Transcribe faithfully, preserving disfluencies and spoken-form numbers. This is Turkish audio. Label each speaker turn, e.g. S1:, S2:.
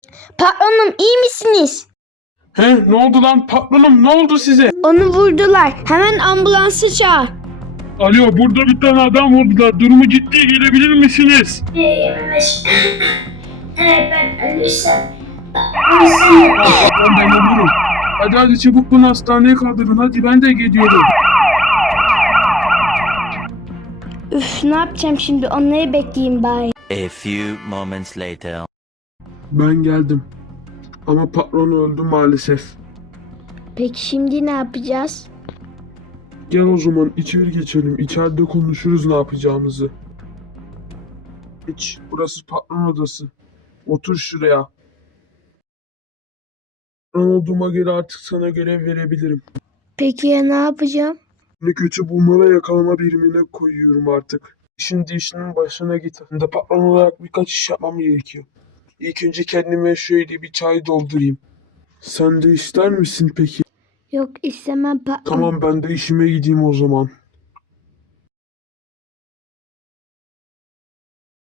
S1: Patronum iyi misiniz?
S2: He, ne oldu lan patronum, ne oldu size?
S1: Onu vurdular. Hemen ambulansı çağır.
S2: Alo, burada bir tane adam vurdular. Durumu ciddi, gelebilir misiniz?
S3: Yememiş. Eğer ben ölürsem
S2: Patron, ben olurum. Hadi hadi çabuk bunu hastaneye kaldırın. Hadi ben de geliyorum.
S1: Üf, ne yapacağım şimdi? Onları bekleyeyim bari.
S4: A few moments later.
S2: Ben geldim. Ama patron öldü maalesef.
S1: Peki şimdi ne yapacağız?
S2: Gel o zaman içeri geçelim. İçeride konuşuruz ne yapacağımızı. Hiç, burası patron odası. Otur şuraya. Patron olduğuma göre artık sana görev verebilirim.
S1: Peki ya ne yapacağım?
S2: Ne kötü bulma ve yakalama birimine koyuyorum artık. Şimdi işinin başına git. Ben de patron olarak birkaç iş yapmam gerekiyor. İlk önce kendime şöyle bir çay doldurayım. Sen de ister misin peki?
S1: Yok istemem patron.
S2: Tamam, ben de işime gideyim o zaman.